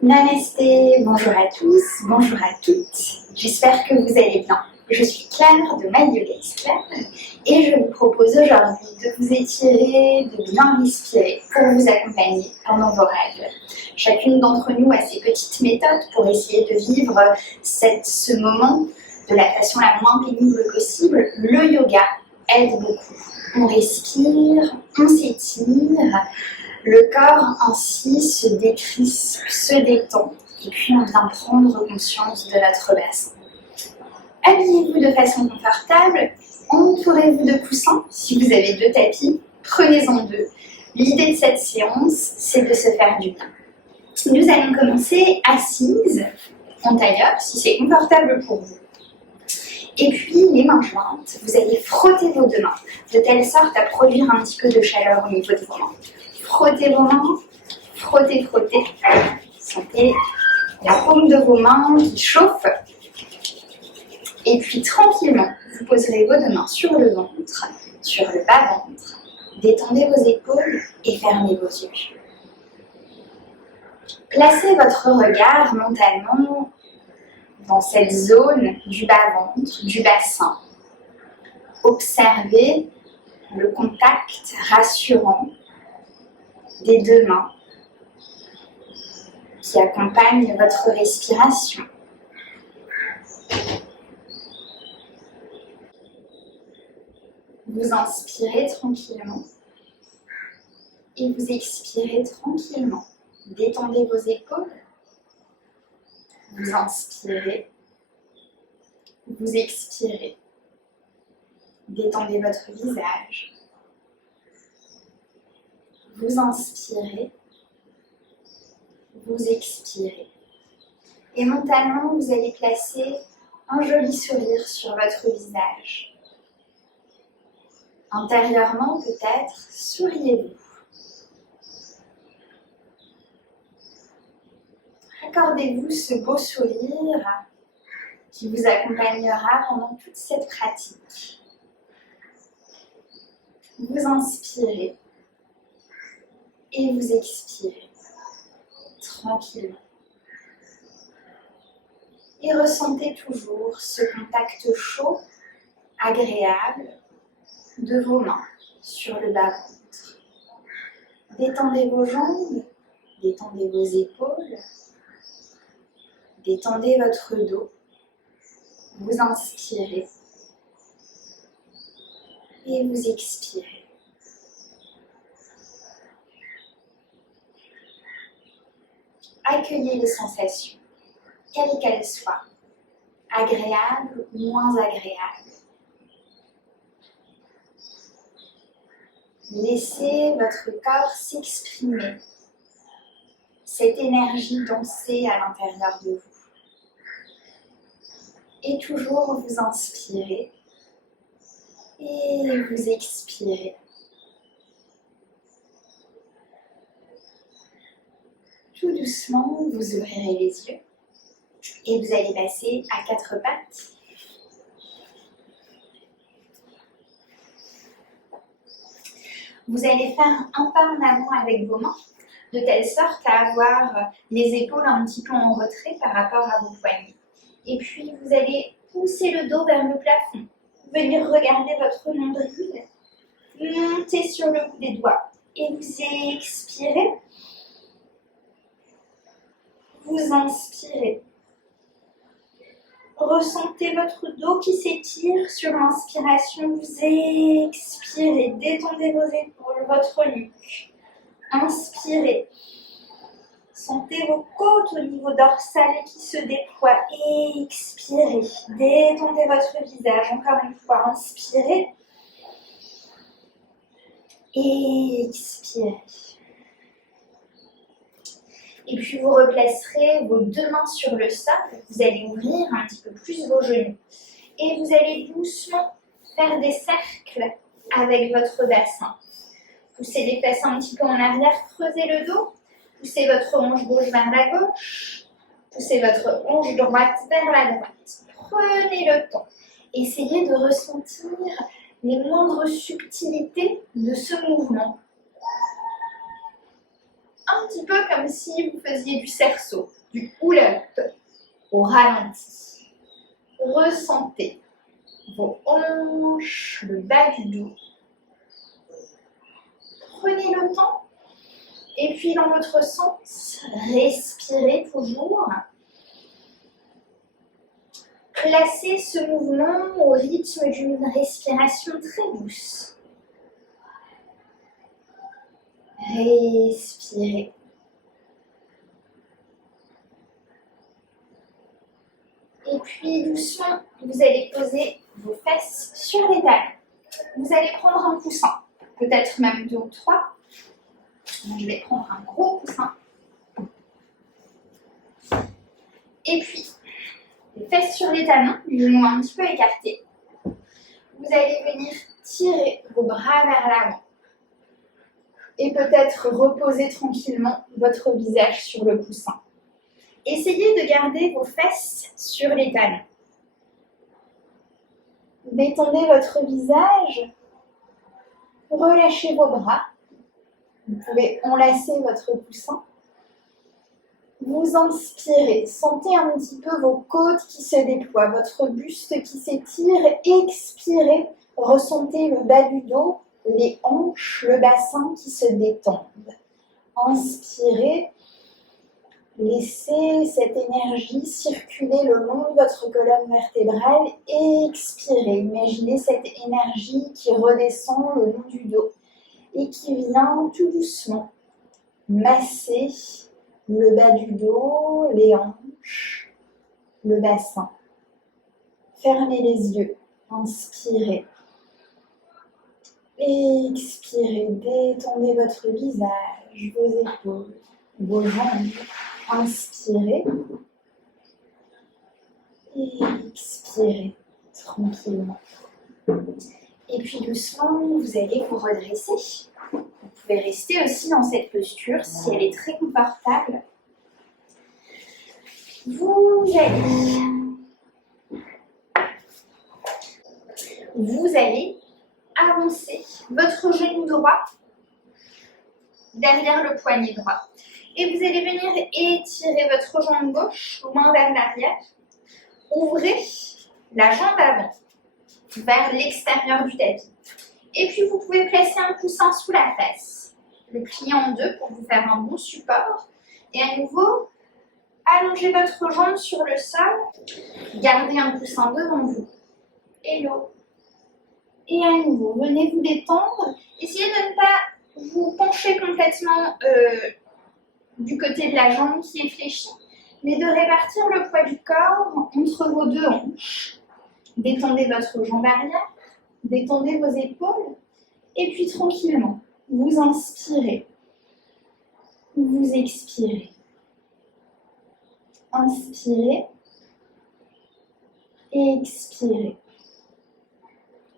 Namasté, bonjour à tous, bonjour à toutes, j'espère que vous allez bien. Je suis Claire de My Yoga is Claire et je vous propose aujourd'hui de vous étirer, de bien respirer pour vous accompagner pendant vos règles. Chacune d'entre nous a ses petites méthodes pour essayer de vivre ce moment de la façon la moins pénible possible. Le yoga aide beaucoup. On respire, on s'étire. Le corps ainsi se décrispe, se détend et puis on vient prendre conscience de notre bassin. Habillez-vous de façon confortable, entourez-vous de coussins. Si vous avez 2 tapis, prenez-en 2. L'idée de cette séance, c'est de se faire du bien. Nous allons commencer assise, en tailleur, si c'est confortable pour vous. Et puis, les mains jointes, vous allez frotter vos 2 mains, de telle sorte à produire un petit peu de chaleur au niveau de vos mains. Frottez vos mains, frottez, frottez. Sentez la paume de vos mains qui chauffe. Et puis tranquillement, vous poserez vos 2 mains sur le ventre, sur le bas-ventre. Détendez vos épaules et fermez vos yeux. Placez votre regard mentalement dans cette zone du bas-ventre, du bassin. Observez le contact rassurant des 2 mains qui accompagnent votre respiration. Vous inspirez tranquillement et vous expirez tranquillement. Détendez vos épaules. Vous inspirez. Vous expirez. Détendez votre visage. Vous inspirez. Vous expirez. Et mentalement, vous allez placer un joli sourire sur votre visage. Intérieurement, peut-être, souriez-vous. Accordez-vous ce beau sourire qui vous accompagnera pendant toute cette pratique. Vous inspirez et vous expirez tranquillement. Et ressentez toujours ce contact chaud, agréable, de vos mains sur le bas-ventre. Détendez vos jambes, détendez vos épaules, détendez votre dos. Vous inspirez et vous expirez. Accueillez les sensations, quelles qu'elles soient, agréables ou moins agréables. Laissez votre corps s'exprimer, cette énergie danser à l'intérieur de vous. Et toujours vous inspirez et vous expirez. Tout doucement, vous ouvrirez les yeux et vous allez passer à 4 pattes. Vous allez faire un pas en avant avec vos mains, de telle sorte à avoir les épaules un petit peu en retrait par rapport à vos poignets. Et puis, vous allez pousser le dos vers le plafond, venir regarder votre nombril, monter sur le bout des doigts et vous expirez. Vous inspirez. Ressentez votre dos qui s'étire sur l'inspiration. Vous expirez. Détendez vos épaules, votre nuque. Inspirez. Sentez vos côtes au niveau dorsal qui se déploient. Expirez. Détendez votre visage. Encore une fois, inspirez. Expirez. Et puis vous replacerez vos 2 mains sur le sol. Vous allez ouvrir un petit peu plus vos genoux. Et vous allez doucement faire des cercles avec votre bassin. Poussez les fesses un petit peu en arrière, creusez le dos. Poussez votre hanche gauche vers la gauche. Poussez votre hanche droite vers la droite. Prenez le temps. Essayez de ressentir les moindres subtilités de ce mouvement. un petit peu comme si vous faisiez du cerceau, du pull-up au ralenti. Ressentez vos hanches, le bas du dos. Prenez le temps. Et puis dans l'autre sens, respirez toujours. Placez ce mouvement au rythme d'une respiration très douce. Respirez. Et puis doucement, vous allez poser vos fesses sur les talons. Vous allez prendre un coussin, peut-être même 2 ou 3. Je vais prendre un gros coussin. Et puis, les fesses sur les talons, les genoux un petit peu écartés. Vous allez venir tirer vos bras vers l'avant. Et peut-être reposer tranquillement votre visage sur le coussin. Essayez de garder vos fesses sur les talons. Détendez votre visage. Relâchez vos bras. Vous pouvez enlacer votre coussin. Vous inspirez. Sentez un petit peu vos côtes qui se déploient, votre buste qui s'étire. Expirez. Ressentez le bas du dos, les hanches, le bassin qui se détendent. Inspirez. Laissez cette énergie circuler le long de votre colonne vertébrale. Expirez. Imaginez cette énergie qui redescend le long du dos et qui vient tout doucement masser le bas du dos, les hanches, le bassin. Fermez les yeux. Inspirez. Expirez. Détendez votre visage, vos épaules, vos jambes. Inspirez. Expirez tranquillement. Et puis doucement, vous allez vous redresser. Vous pouvez rester aussi dans cette posture si elle est très confortable. Vous allez avancer votre genou droit derrière le poignet droit. Et vous allez venir étirer votre jambe gauche loin vers l'arrière. Ouvrez la jambe avant vers l'extérieur du tapis. Et puis vous pouvez placer un coussin sous la fesse. Le plier en deux pour vous faire un bon support. Et à nouveau, allongez votre jambe sur le sol. Gardez un coussin devant vous. Hello. Et à nouveau, venez vous détendre. Essayez de ne pas vous pencher complètement du côté de la jambe qui est fléchie, mais de répartir le poids du corps entre vos deux hanches. Détendez votre jambe arrière, détendez vos épaules, et puis tranquillement, vous inspirez, vous expirez. Inspirez, expirez.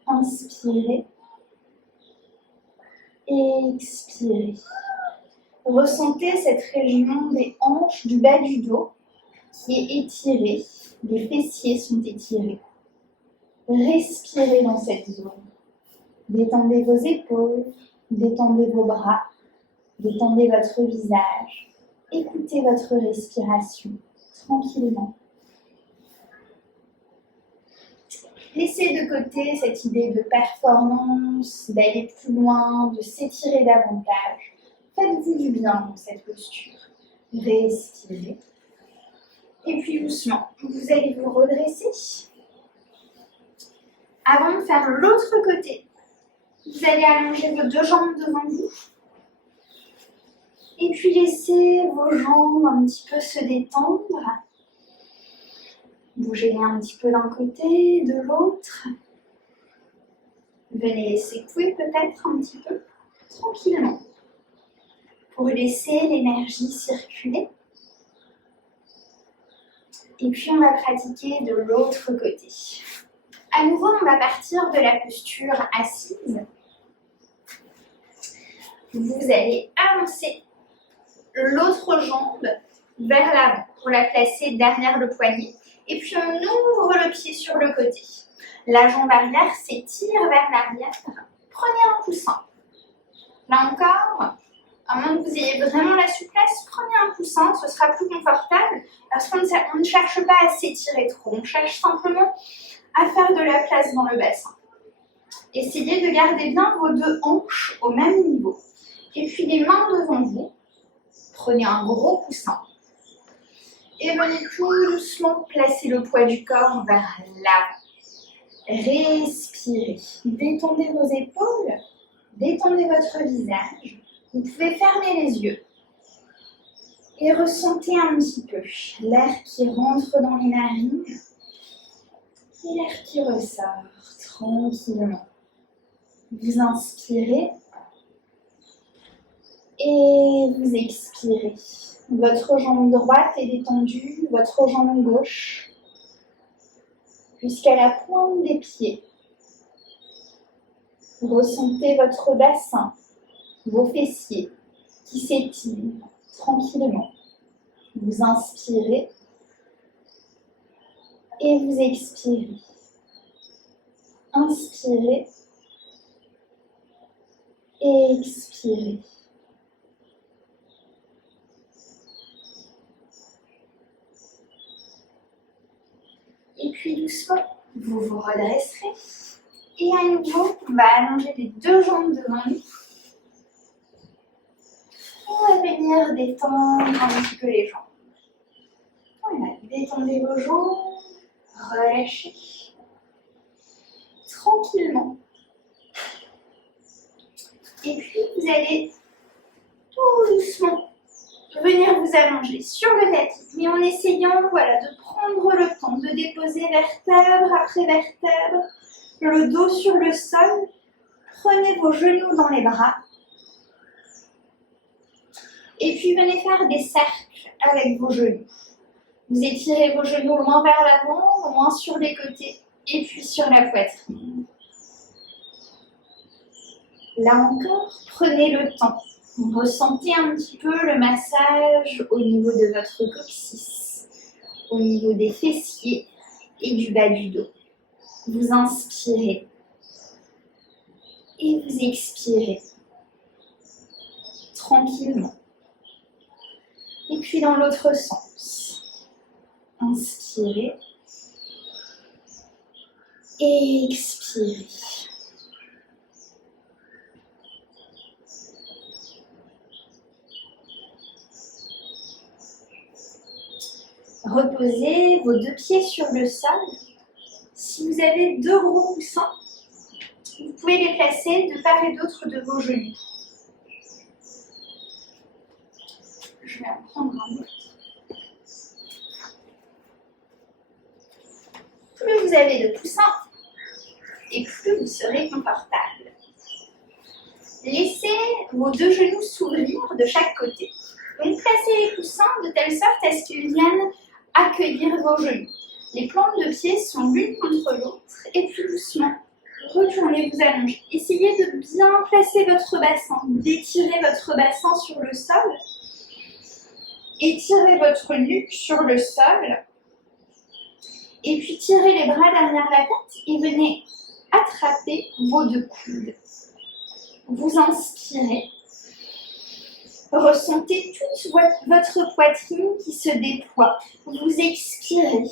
Inspirez, expirez. Ressentez cette région des hanches, du bas du dos qui est étirée. Les fessiers sont étirés. Respirez dans cette zone. Détendez vos épaules, détendez vos bras, détendez votre visage. Écoutez votre respiration tranquillement. Laissez de côté cette idée de performance, d'aller plus loin, de s'étirer davantage. Faites-vous du bien dans cette posture. Respirez. Et puis doucement, vous allez vous redresser. Avant de faire l'autre côté, vous allez allonger vos deux jambes devant vous. Et puis laissez vos jambes un petit peu se détendre. Bougez-les un petit peu d'un côté, de l'autre. Venez les secouer peut-être un petit peu, tranquillement, pour laisser l'énergie circuler. Et puis on va pratiquer de l'autre côté. À nouveau, on va partir de la posture assise. Vous allez avancer l'autre jambe vers l'avant pour la placer derrière le poignet. Et puis on ouvre le pied sur le côté. La jambe arrière s'étire vers l'arrière. Prenez un coussin. Là encore, À moins que vous ayez vraiment la souplesse, prenez un coussin, ce sera plus confortable parce qu'on ne cherche pas à s'étirer trop, on cherche simplement à faire de la place dans le bassin. Essayez de garder bien vos deux hanches au même niveau. Et puis les mains devant vous, prenez un gros coussin et venez tout doucement placer le poids du corps vers l'avant. Respirez, détendez vos épaules, détendez votre visage. Vous pouvez fermer les yeux et ressentez un petit peu l'air qui rentre dans les narines et l'air qui ressort tranquillement. Vous inspirez et vous expirez. Votre jambe droite est détendue, votre jambe gauche, jusqu'à la pointe des pieds. Ressentez votre bassin, vos fessiers qui s'étirent tranquillement. Vous inspirez et vous expirez. Inspirez et expirez. Et puis doucement, vous vous redresserez. Et à nouveau, on va allonger les deux jambes devant nous. On va venir détendre un petit peu les jambes. Voilà, détendez vos jambes, relâchez. Tranquillement. Et puis, vous allez tout doucement venir vous allonger sur le tapis, mais en essayant de prendre le temps de déposer vertèbre après vertèbre, le dos sur le sol. Prenez vos genoux dans les bras. Et puis, venez faire des cercles avec vos genoux. Vous étirez vos genoux loin vers l'avant, loin sur les côtés, et puis sur la poitrine. Là encore, prenez le temps. Ressentez un petit peu le massage au niveau de votre coccyx, au niveau des fessiers et du bas du dos. Vous inspirez et vous expirez tranquillement. Et puis dans l'autre sens, inspirez et expirez. Reposez vos deux pieds sur le sol. Si vous avez deux gros coussins, vous pouvez les placer de part et d'autre de vos genoux. Je vais en prendre un autre. Plus vous avez de coussins, et plus vous serez confortable. Laissez vos deux genoux s'ouvrir de chaque côté. Donc placez les coussins de telle sorte à ce qu'ils viennent accueillir vos genoux. Les plantes de pieds sont l'une contre l'autre et puis doucement, retournez vous allonger. Essayez de bien placer votre bassin, d'étirer votre bassin sur le sol. Étirez votre nuque sur le sol. Et puis tirez les bras derrière la tête et venez attraper vos deux coudes. Vous inspirez. Ressentez toute votre poitrine qui se déploie. Vous expirez.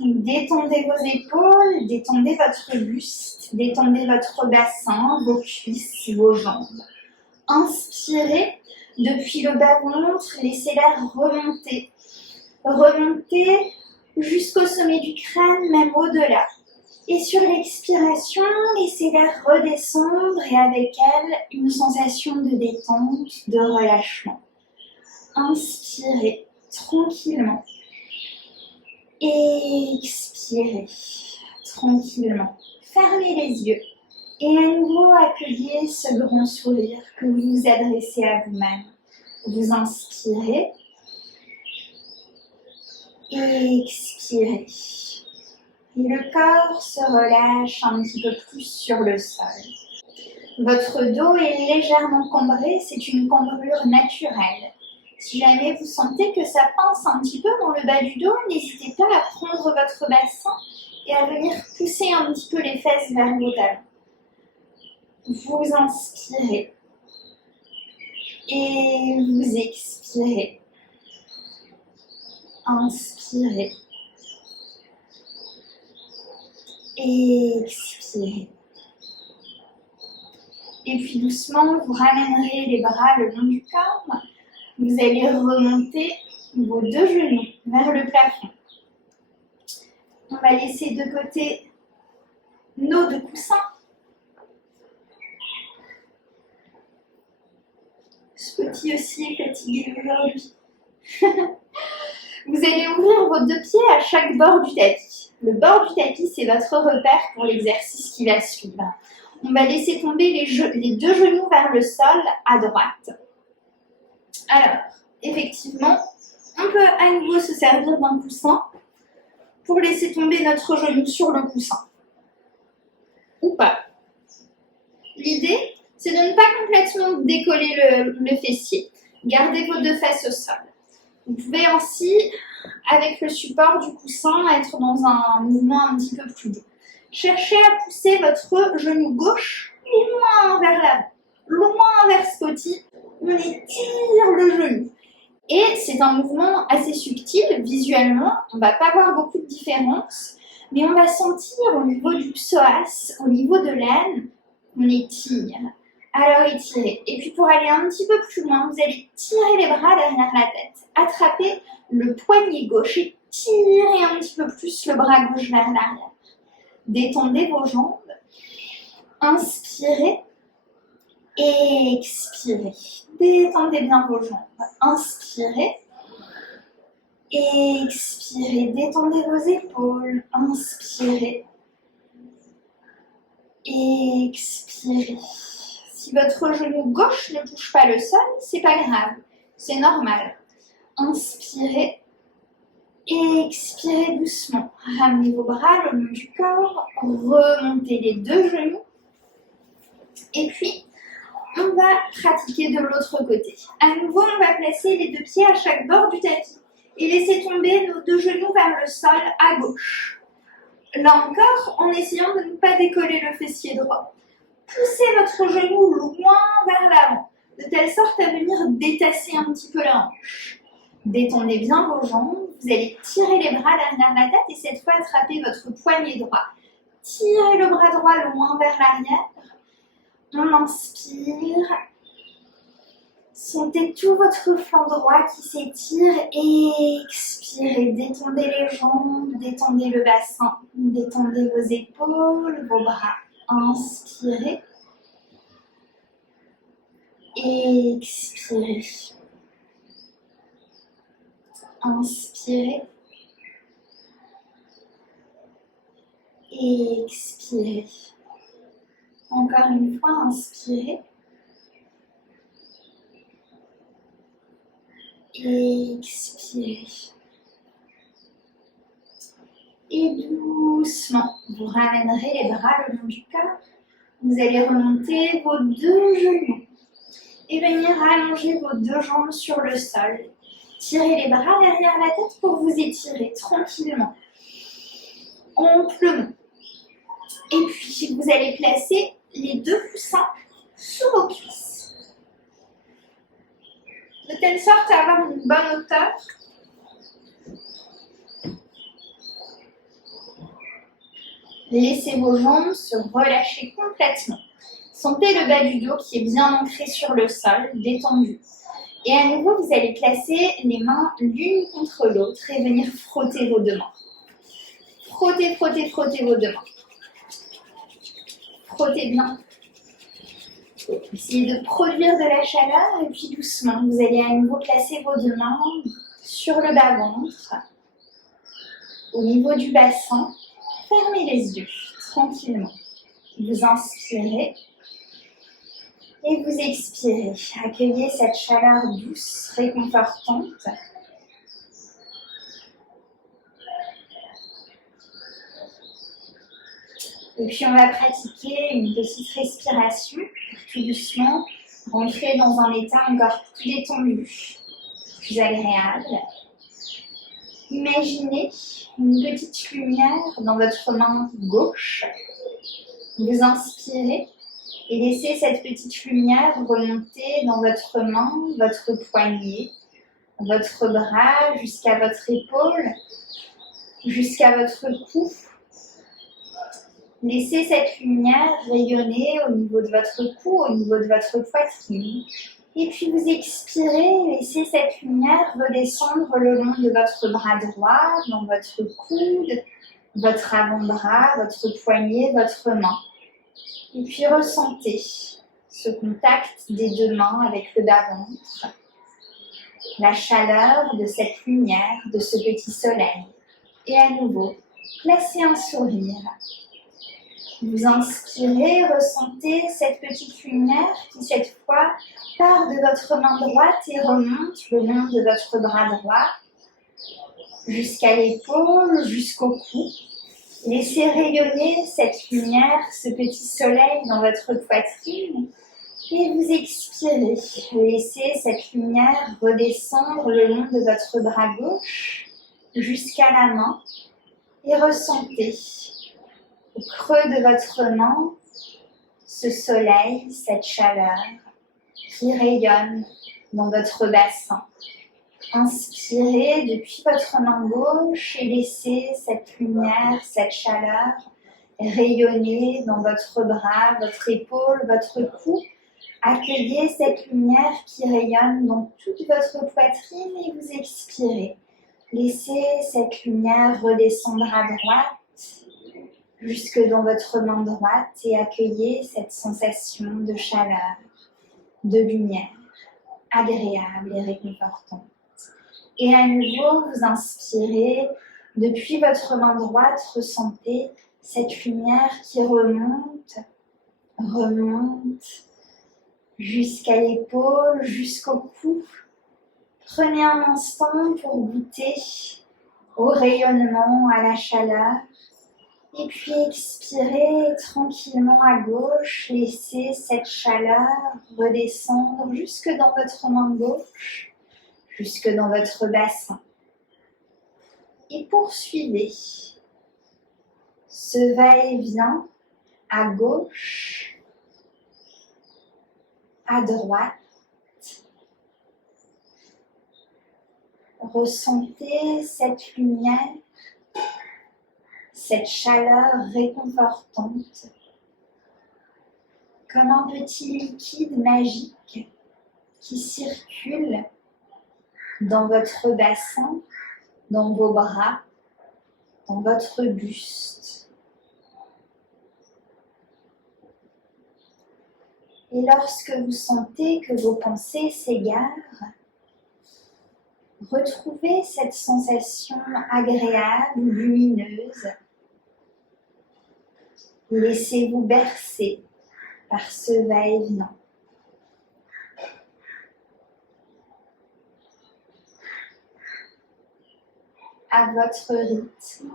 Détendez vos épaules, détendez votre buste, détendez votre bassin, vos cuisses, vos jambes. Inspirez. Depuis le bas-ventre, laissez l'air remonter. Remontez jusqu'au sommet du crâne, même au-delà. Et sur l'expiration, laissez l'air redescendre et avec elle, une sensation de détente, de relâchement. Inspirez tranquillement. Expirez tranquillement. Fermez les yeux et à nouveau accueillez ce grand sourire que vous vous adressez à vous-même. Vous inspirez et expirez. Et le corps se relâche un petit peu plus sur le sol. Votre dos est légèrement cambré, c'est une cambrure naturelle. Si jamais vous sentez que ça pince un petit peu dans le bas du dos, n'hésitez pas à prendre votre bassin et à venir pousser un petit peu les fesses vers vos talons. Vous inspirez Et vous expirez. Inspirez. Expirez. Et puis doucement, vous ramènerez les bras le long du corps. Vous allez remonter vos deux genoux vers le plafond. On va laisser de côté nos deux coussins. Ce petit aussi est fatigué aujourd'hui. Vous allez ouvrir vos deux pieds à chaque bord du tapis. Le bord du tapis, c'est votre repère pour l'exercice qui va suivre. On va laisser tomber les deux genoux vers le sol à droite. Alors, effectivement, on peut à nouveau se servir d'un coussin pour laisser tomber notre genou sur le coussin. Ou pas. L'idée, c'est de ne pas complètement décoller le fessier. Gardez vos deux fesses au sol. Vous pouvez ainsi, avec le support du coussin, être dans un mouvement un petit peu plus doux. Cherchez à pousser votre genou gauche loin vers l'avant, loin vers ce côté. On étire le genou. Et c'est un mouvement assez subtil, visuellement, on ne va pas voir beaucoup de différence, mais on va sentir au niveau du psoas, au niveau de l'aine, on étire. Alors étirez. Et puis pour aller un petit peu plus loin, vous allez tirer les bras derrière la tête, attraper le poignet gauche et tirer un petit peu plus le bras gauche vers l'arrière. Détendez vos jambes, inspirez, expirez. Détendez bien vos jambes, inspirez, expirez. Détendez vos épaules, inspirez, expirez. Si votre genou gauche ne touche pas le sol, c'est pas grave, c'est normal. Inspirez, expirez doucement. Ramenez vos bras le long du corps, remontez les deux genoux. Et puis, on va pratiquer de l'autre côté. À nouveau, on va placer les deux pieds à chaque bord du tapis et laisser tomber nos deux genoux vers le sol à gauche. Là encore, en essayant de ne pas décoller le fessier droit. Poussez votre genou loin vers l'avant, de telle sorte à venir détasser un petit peu la hanche. Détendez bien vos jambes, vous allez tirer les bras derrière la tête et cette fois attraper votre poignet droit. Tirez le bras droit loin vers l'arrière. On inspire. Sentez tout votre flanc droit qui s'étire. Expirez. Détendez les jambes, détendez le bassin, détendez vos épaules, vos bras. Inspirez. Expirez. Inspirez. Expirez. Encore une fois, inspirez. Expirez. Et doucement, vous ramènerez les bras le long du corps. Vous allez remonter vos deux genoux et venir allonger vos deux jambes sur le sol. Tirez les bras derrière la tête pour vous étirer tranquillement, amplement. Et puis, vous allez placer les deux coussins sous vos cuisses. De telle sorte à avoir une bonne hauteur. Laissez vos jambes se relâcher complètement. Sentez le bas du dos qui est bien ancré sur le sol, détendu. Et à nouveau, vous allez placer les mains l'une contre l'autre et venir frotter vos deux mains. Frottez, frottez, frottez vos deux mains. Frottez bien. Essayez de produire de la chaleur et puis doucement, vous allez à nouveau placer vos deux mains sur le bas-ventre, au niveau du bassin. Fermez les yeux tranquillement. Vous inspirez et vous expirez. Accueillez cette chaleur douce, réconfortante. Et puis on va pratiquer une petite respiration pour tout doucement rentrer dans un état encore plus détendu, plus agréable. Imaginez une petite lumière dans votre main gauche. Vous inspirez Et laissez cette petite lumière remonter dans votre main, votre poignet, votre bras, jusqu'à votre épaule, jusqu'à votre cou. Laissez cette lumière rayonner au niveau de votre cou, au niveau de votre poitrine. Et puis vous expirez, laissez cette lumière redescendre le long de votre bras droit, dans votre coude, votre avant-bras, votre poignet, votre main. Et puis ressentez ce contact des deux mains avec le bas-ventre, la chaleur de cette lumière, de ce petit soleil. Et à nouveau, placez un sourire. Vous inspirez, ressentez cette petite lumière qui cette fois part de votre main droite et remonte le long de votre bras droit jusqu'à l'épaule, jusqu'au cou. Laissez rayonner cette lumière, ce petit soleil dans votre poitrine et vous expirez. Laissez cette lumière redescendre le long de votre bras gauche jusqu'à la main et ressentez au creux de votre main ce soleil, cette chaleur qui rayonne dans votre bassin. Inspirez depuis votre main gauche et laissez cette lumière, cette chaleur rayonner dans votre bras, votre épaule, votre cou. Accueillez cette lumière qui rayonne dans toute votre poitrine et vous expirez. Laissez cette lumière redescendre à droite, jusque dans votre main droite et accueillez cette sensation de chaleur, de lumière, agréable et réconfortante. Et à nouveau, vous inspirez, depuis votre main droite, ressentez cette lumière qui remonte, jusqu'à l'épaule, jusqu'au cou. Prenez un instant pour goûter au rayonnement, à la chaleur. Et puis expirez tranquillement à gauche, laissez cette chaleur redescendre jusque dans votre main gauche, jusque dans votre bassin. Et poursuivez ce va-et-vient à gauche, à droite. Ressentez cette lumière, cette chaleur réconfortante, comme un petit liquide magique qui circule dans votre bassin, dans vos bras, dans votre buste. Et lorsque vous sentez que vos pensées s'égarent, retrouvez cette sensation agréable, lumineuse. Laissez-vous bercer par ce va-et-vient. À votre rythme,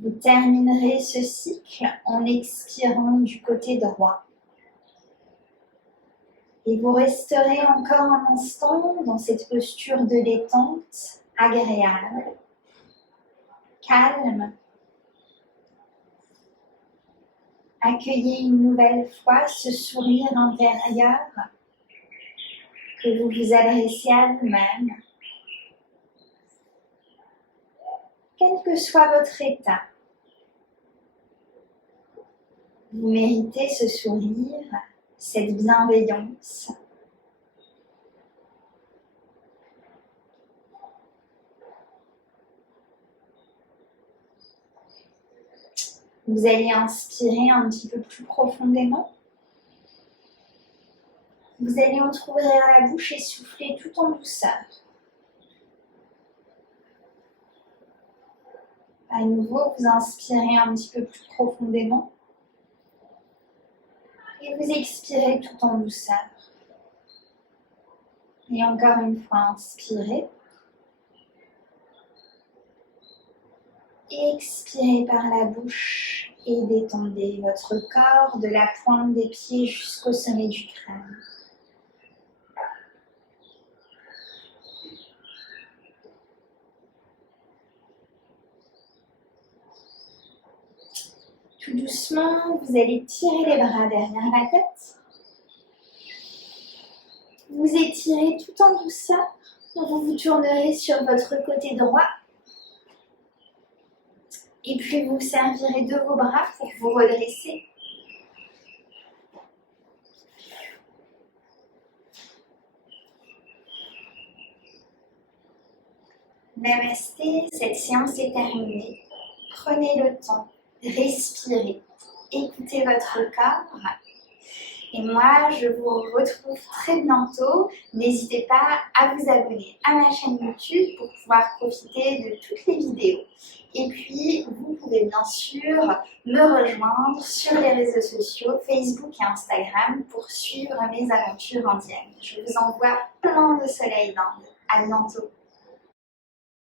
vous terminerez ce cycle en expirant du côté droit. Et vous resterez encore un instant dans cette posture de détente agréable, calme. Accueillez une nouvelle fois ce sourire intérieur que vous vous adressez à vous-même. Quel que soit votre état, vous méritez ce sourire, cette bienveillance. Vous allez inspirer un petit peu plus profondément. Vous allez entrouvrir la bouche et souffler tout en douceur. À nouveau, vous inspirez un petit peu plus profondément. Et vous expirez tout en douceur. Et encore une fois, inspirez. Expirez par la bouche et détendez votre corps de la pointe des pieds jusqu'au sommet du crâne. Tout doucement, vous allez tirer les bras derrière la tête. Vous étirez tout en douceur. Vous vous tournerez sur votre côté droit. Et puis vous servirez de vos bras pour vous redresser. Namasté, cette séance est terminée. Prenez le temps, respirez, écoutez votre corps. Et moi, je vous retrouve très bientôt. N'hésitez pas à vous abonner à ma chaîne YouTube pour pouvoir profiter de toutes les vidéos. Et puis, vous pouvez bien sûr me rejoindre sur les réseaux sociaux, Facebook et Instagram, pour suivre mes aventures en direct. Je vous envoie plein de soleil d'Inde. À bientôt.